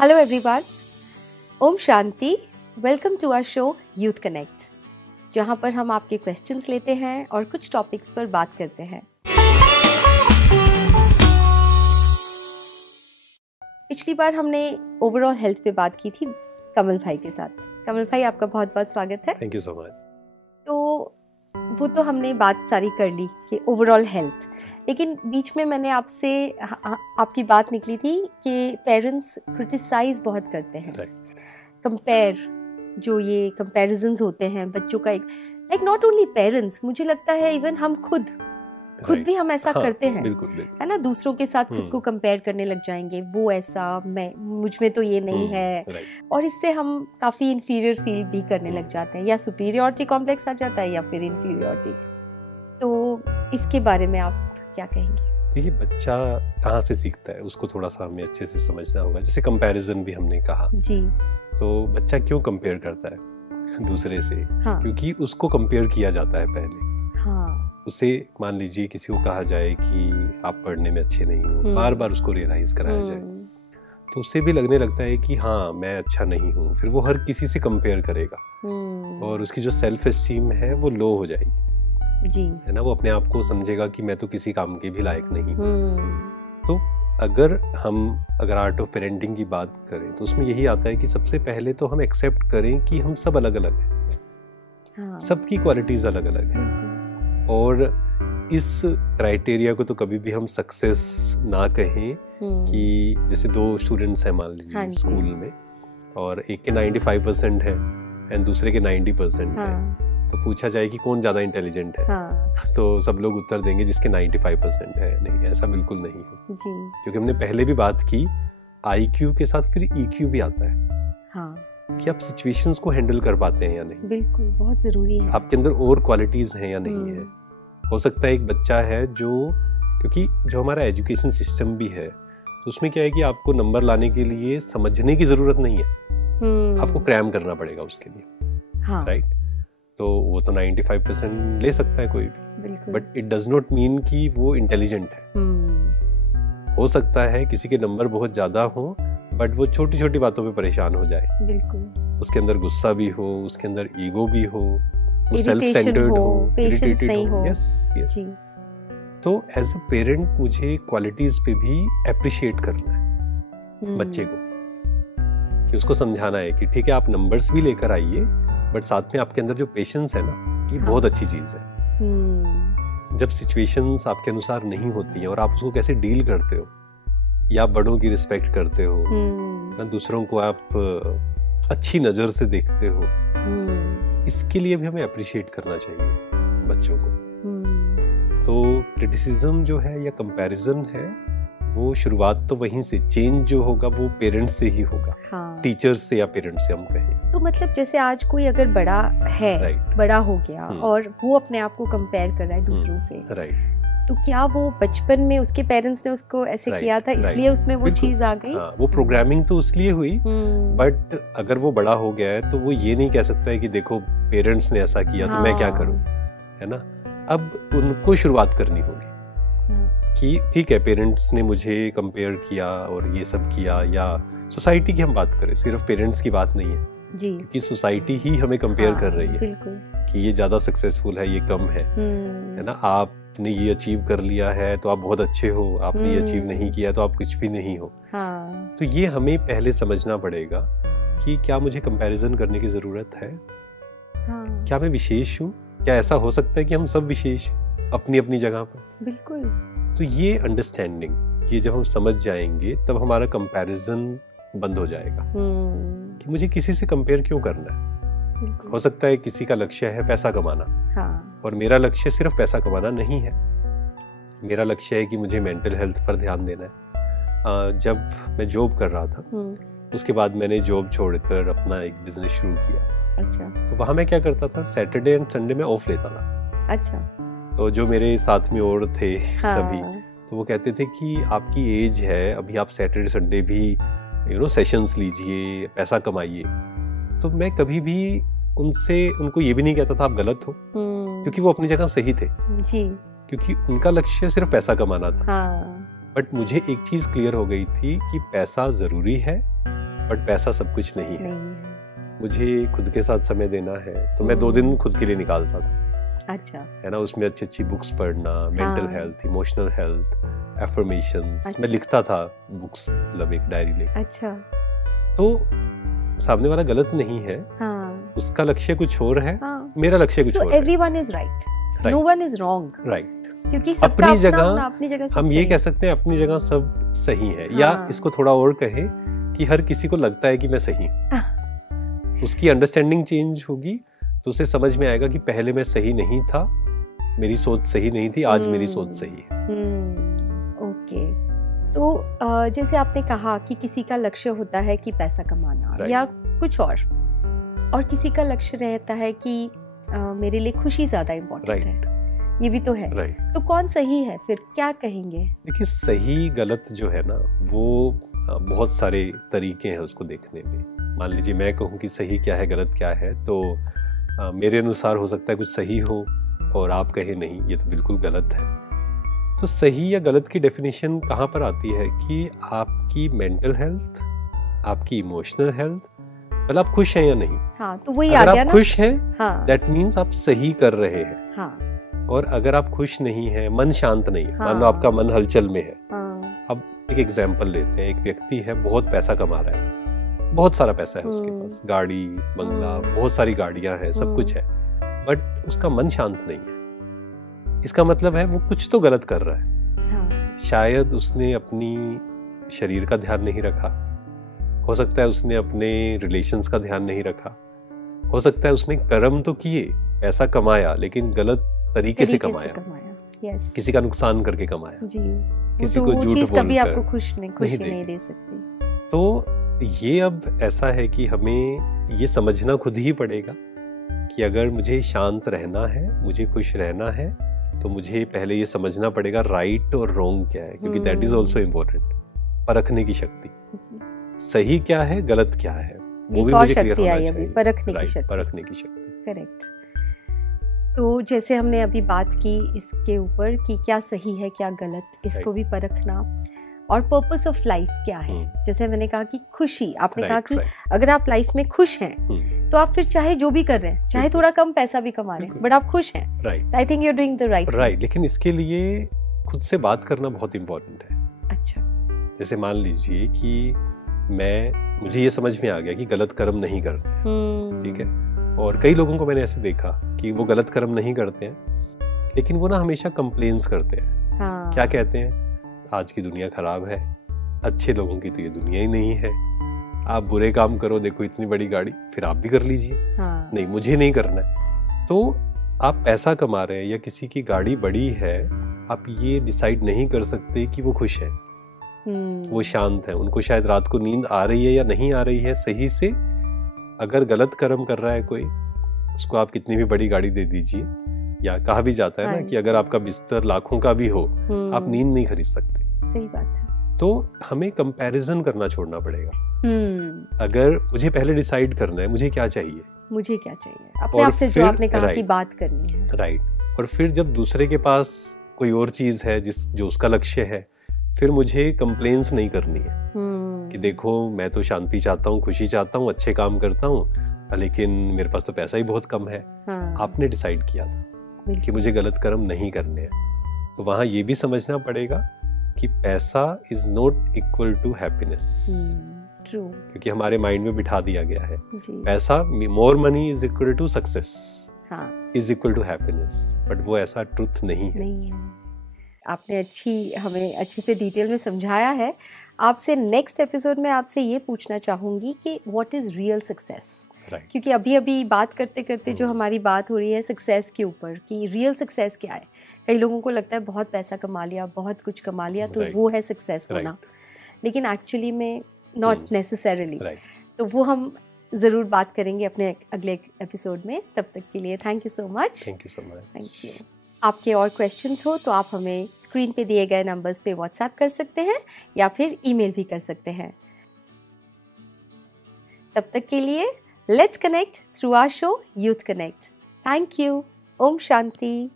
Hello everyone, Om Shanti. Welcome to our show youth connect, जहां पर हम आपके क्वेश्चंस लेते हैं और कुछ टॉपिक्स पर बात करते हैं। पिछली बार हमने ओवरऑल हेल्थ पे बात की थी कमल भाई के साथ। कमल भाई, आपका बहुत बहुत स्वागत है। Thank you so much. तो वो तो हमने बात सारी कर ली कि ओवरऑल हेल्थ, लेकिन बीच में मैंने आपसे आपकी बात निकली थी कि पेरेंट्स क्रिटिसाइज बहुत करते हैं, कंपेयर, जो ये कंपैरिजंस होते हैं बच्चों का, एक नॉट ओनली पेरेंट्स, मुझे लगता है इवन हम खुद भी हम ऐसा करते हैं। बिल्कुल। है ना, दूसरों के साथ खुद को कंपेयर करने लग जाएंगे, वो ऐसा, मैं, मुझ में तो ये नहीं है, और इससे हम काफी इंफीरियर फील भी करने लग जाते हैं, या सुपीरियरिटी कॉम्प्लेक्स आ जाता है या फिर इंफीरियरिटी। तो इसके बारे में आप क्या कहेंगे? देखिए, बच्चा कहाँ से सीखता है उसको थोड़ा सा हमें अच्छे से समझना होगा। जैसे कंपैरिजन भी हमने कहा जी, तो बच्चा क्यों कंपेयर करता है दूसरे से? हाँ, क्योंकि उसको कंपेयर किया जाता है पहले। हाँ, उसे मान लीजिए किसी को कहा जाए कि आप पढ़ने में अच्छे नहीं हो, बार बार उसको रियलाइज कराया जाए, तो उससे भी लगने लगता है कि हाँ मैं अच्छा नहीं हूँ। फिर वो हर किसी से कंपेयर करेगा और उसकी जो सेल्फ एस्टीम है वो लो हो जाएगी जी, है ना। वो अपने आप को समझेगा कि मैं तो किसी काम के भी लायक नहीं हूँ। तो अगर आर्ट ऑफ पेरेंटिंग की बात करें तो उसमें यही आता है कि सबसे पहले तो हम एक्सेप्ट करें कि हम सब अलग अलग हैं। हाँ, सबकी क्वालिटीज अलग अलग हैं, और इस क्राइटेरिया को तो कभी भी हम सक्सेस ना कहें कि जैसे दो स्टूडेंट्स हैं मान लीजिए स्कूल में, और एक के 95% है एंड दूसरे के 90% है, तो पूछा जाए कि कौन ज़्यादा इंटेलिजेंट है, तो सब लोग उत्तर देंगे जिसके 95% है। नहीं, ऐसा बिल्कुल नहीं है जी। क्योंकि हमने पहले भी बात की, IQ के साथ फिर EQ भी आता है। हाँ, कि आप सिचुएशंस को हैंडल कर पाते हैं या नहीं। बिल्कुल, बहुत ज़रूरी है। आपके अंदर और क्वालिटीज़ हैं या नहीं है। हो सकता है एक बच्चा है क्योंकि जो हमारा एजुकेशन सिस्टम भी है, तो उसमें क्या है कि आपको नंबर लाने के लिए समझने की ज़रूरत नहीं है, आपको क्रैम करना पड़ेगा उसके लिए। हाँ, राइट। तो वो तो 95% ले सकता है कोई भी, but it does not mean कि वो इंटेलिजेंट है। हो सकता है किसी के नंबर बहुत ज़्यादा हो बट वो छोटी छोटी बातों पे परेशान हो जाए, बिल्कुल, उसके अंदर गुस्सा भी हो, उसके अंदर ईगो भी हो, वो सेल्फ सेंटर्ड हो, इरिटेटेड हो। यस। तो एज अ पेरेंट मुझे क्वालिटीज पे भी अप्रिशिएट करना है बच्चे को, कि उसको समझाना है कि ठीक है आप नंबर्स भी लेकर आइए, बट साथ में आपके अंदर जो पेशेंस है ना, ये बहुत अच्छी चीज है। जब सिचुएशंस आपके अनुसार नहीं होती हैं और आप उसको कैसे डील करते हो, या बड़ों की रिस्पेक्ट करते हो, या दूसरों को आप अच्छी नजर से देखते हो, इसके लिए भी हमें अप्रिशिएट करना चाहिए बच्चों को। तो क्रिटिसिज्म जो है या कंपैरिजन है, वो शुरुआत तो वहीं से, चेंज जो होगा वो पेरेंट्स से ही होगा। हाँ, टीचर्स से या पेरेंट्स से हम कहें तो। मतलब जैसे आज कोई अगर बड़ा है, बड़ा हो गया और वो अपने आप को कंपेयर कर रहा है दूसरों से, तो क्या वो बचपन में उसके पेरेंट्स ने उसको ऐसे किया था इसलिए उसमें वो चीज आ गई? हाँ, वो प्रोग्रामिंग तो उसलिए हुई, बट अगर वो बड़ा हो गया है तो वो ये नहीं कह सकता है कि देखो पेरेंट्स ने ऐसा किया तो मैं क्या करूं, है ना। अब उनको शुरुआत करनी होगी कि ठीक है पेरेंट्स ने मुझे कंपेयर किया और ये सब किया, या सोसाइटी की हम बात करें, सिर्फ पेरेंट्स की बात नहीं है जी, क्योंकि सोसाइटी ही हमें कंपेयर कर रही है कि ये ज्यादा सक्सेसफुल है, ये कम है ना। आपने ये अचीव कर लिया है तो आप बहुत अच्छे हो, आपने ये अचीव नहीं किया तो आप कुछ भी नहीं हो। हाँ, तो ये हमें पहले समझना पड़ेगा कि क्या मुझे कंपैरिजन करने की जरूरत है। हाँ, क्या मैं विशेष हूँ? क्या ऐसा हो सकता है कि हम सब विशेष अपनी अपनी जगह पर? बिल्कुल। तो ये अंडरस्टैंडिंग, ये जब हम समझ जाएंगे तब हमारा कंपैरिजन बंद हो जाएगा कि मुझे किसी से कंपेयर क्यों करना है। हो सकता है किसी का लक्ष्य है पैसा कमाना, हाँ, और मेरा लक्ष्य सिर्फ पैसा कमाना नहीं है। मेरा लक्ष्य है कि मुझे मेंटल हेल्थ पर ध्यान देना है। जब मैं जॉब कर रहा था, उसके बाद मैंने जॉब छोड़कर अपना एक बिजनेस शुरू किया। अच्छा। तो वहाँ मैं क्या करता था, सैटरडे एंड संडे में ऑफ लेता था। अच्छा। तो जो मेरे साथ में और थे सभी, तो वो कहते थे कि आपकी एज है, अभी आप सैटरडे संडे भी सेशंस लीजिए, पैसा कमाइए। तो मैं कभी भी उनको ये भी नहीं कहता था आप गलत हो, क्योंकि वो अपनी जगह सही थे जी, क्योंकि उनका लक्ष्य सिर्फ पैसा कमाना था। हाँ। बट मुझे एक चीज क्लियर हो गई थी कि पैसा जरूरी है, बट पैसा सब कुछ नहीं है। मुझे खुद के साथ समय देना है तो मैं 2 दिन खुद के लिए निकालता था। अच्छा, है ना, उसमें अच्छी अच्छी बुक्स पढ़ना, mental health, emotional health, affirmations, मैं लिखता था बुक्स, मतलब एक डायरी लेकर। अच्छा, तो सामने वाला गलत नहीं है, उसका लक्ष्य कुछ और है, मेरा लक्ष्य कुछ और है। Everyone is right, no one is wrong, right. क्योंकि सबका अपनी जगह हम ये कह सकते हैं अपनी जगह सब सही है। या इसको थोड़ा और कहें कि हर किसी को लगता है कि मैं सही हूँ। उसकी अंडरस्टैंडिंग चेंज होगी तो उसे समझ में आएगा कि पहले मैं सही नहीं था, मेरी सोच सही नहीं थी, आज मेरी सोच सही है। ओके, तो जैसे आपने कहा कि किसी का लक्ष्य होता है कि पैसा कमाना या कुछ और किसी का लक्ष्य रहता है कि मेरे लिए खुशी ज्यादा इम्पोर्टेंट है, ये भी तो है। तो कौन सही है फिर, क्या कहेंगे? देखिए, सही गलत जो है ना, वो बहुत सारे तरीके हैं उसको देखने में। मान लीजिए मैं कहूँ कि सही क्या है गलत क्या है, तो मेरे अनुसार हो सकता है कुछ सही हो और आप कहें नहीं, ये तो बिल्कुल गलत है। तो सही या गलत की डेफिनेशन कहाँ पर आती है कि आपकी मेंटल हेल्थ, आपकी इमोशनल हेल्थ, मतलब आप खुश हैं या नहीं। तो वही आ गया ना। अगर आप खुश हैं, दैट मीन्स आप सही कर रहे हैं। और अगर आप खुश नहीं हैं, मन शांत नहीं है, मान लो आपका मन हलचल में है। अब एक एग्जाम्पल लेते हैं, एक व्यक्ति है, बहुत पैसा कमा रहा है, बहुत सारा पैसा है उसके पास, गाड़ी बंगला, बहुत सारी गाड़ियां हैं, सब कुछ है, बट उसका मन शांत नहीं है। इसका मतलब है वो कुछ तो गलत कर रहा है। शायद उसने अपनी शरीर का ध्यान नहीं रखा, हो सकता है उसने अपने रिलेशंस का ध्यान नहीं रखा, हो सकता है उसने कर्म तो किए, पैसा कमाया, लेकिन गलत तरीके से कमाया। yes. किसी का नुकसान करके कमाया जी। किसी को झूठ बोलकर कभी आपको खुशी नहीं दे सकती। तो ये अब ऐसा है कि हमें ये समझना खुद ही पड़ेगा कि अगर मुझे शांत रहना है, मुझे खुश रहना है, तो मुझे पहले ये समझना पड़ेगा राइट और रॉन्ग क्या है, क्योंकि दैट इज ऑल्सो इम्पोर्टेंट। परखने की शक्ति, सही क्या है गलत क्या है, वो भी मुझे क्लियर होना चाहिए। परखने की शक्ति, करेक्ट। तो जैसे हमने अभी बात की इसके ऊपर कि क्या सही है क्या गलत, इसको भी परखना, और पर्पस ऑफ लाइफ क्या है। जैसे मैंने कहा कि खुशी, आपने कहा कि अगर आप लाइफ में खुश हैं तो आप फिर चाहे जो भी कर रहे हैं, चाहे थोड़ा कम पैसा भी कमा रहे हैं, बट आप खुश हैं, I think you are doing the right. लेकिन इसके लिए खुद से बात करना बहुत इंपॉर्टेंट है। अच्छा, जैसे मान लीजिए कि मुझे ये समझ में आ गया कि गलत कर्म नहीं करते, ठीक है, और कई लोगों को मैंने ऐसे देखा कि वो गलत कर्म नहीं करते हैं, लेकिन वो ना हमेशा कंप्लेन्स करते हैं। क्या कहते हैं? आज की दुनिया खराब है, अच्छे लोगों की तो ये दुनिया ही नहीं है, आप बुरे काम करो, देखो इतनी बड़ी गाड़ी, फिर आप भी कर लीजिए। नहीं, मुझे नहीं करना है। तो आप पैसा कमा रहे हैं या किसी की गाड़ी बड़ी है, आप ये डिसाइड नहीं कर सकते कि वो खुश है, वो शांत है, उनको शायद रात को नींद आ रही है या नहीं आ रही है सही से। अगर गलत कर्म कर रहा है कोई, उसको आप कितनी भी बड़ी गाड़ी दे दीजिए, या कहा भी जाता है ना कि अगर आपका बिस्तर लाखों का भी हो, आप नींद नहीं खरीद सकते। सही बात है। तो हमें कंपैरिजन करना छोड़ना पड़ेगा। अगर मुझे पहले डिसाइड करना है मुझे क्या चाहिए, अपने आप से जो आपने कहा कि बात करनी है, राइट। और फिर जब दूसरे के पास कोई और चीज है जो उसका लक्ष्य है, फिर मुझे कंप्लेन्स नहीं करनी है कि देखो मैं तो शांति चाहता हूँ, खुशी चाहता हूँ, अच्छे काम करता हूँ, लेकिन मेरे पास तो पैसा ही बहुत कम है। आपने डिसाइड किया था कि मुझे गलत कर्म नहीं करने हैं, तो वहां ये भी समझना पड़ेगा कि पैसा is not equal to happiness. True, क्योंकि हमारे माइंड में बिठा दिया गया है पैसा, more money is equal to success, is equal to happiness, but वो ऐसा ट्रुथ नहीं है। आपने हमें अच्छी से डिटेल में समझाया है। आपसे नेक्स्ट एपिसोड में आपसे ये पूछना चाहूँगी कि व्हाट इज़ रियल सक्सेस, क्योंकि अभी बात करते करते जो हमारी बात हो रही है सक्सेस के ऊपर कि रियल सक्सेस क्या है। कई लोगों को लगता है बहुत पैसा कमा लिया, बहुत कुछ कमा लिया तो वो है सक्सेस होना, लेकिन एक्चुअली में नॉट नेसेसरली। तो वो हम ज़रूर बात करेंगे अपने अगले एपिसोड में। तब तक के लिए thank you so much. Thank you. आपके और क्वेश्चंस हो तो आप हमें स्क्रीन पे दिए गए नंबर्स पे व्हाट्सएप कर सकते हैं या फिर ईमेल भी कर सकते हैं। तब तक के लिए let's connect through our show youth connect. Thank you. Om Shanti.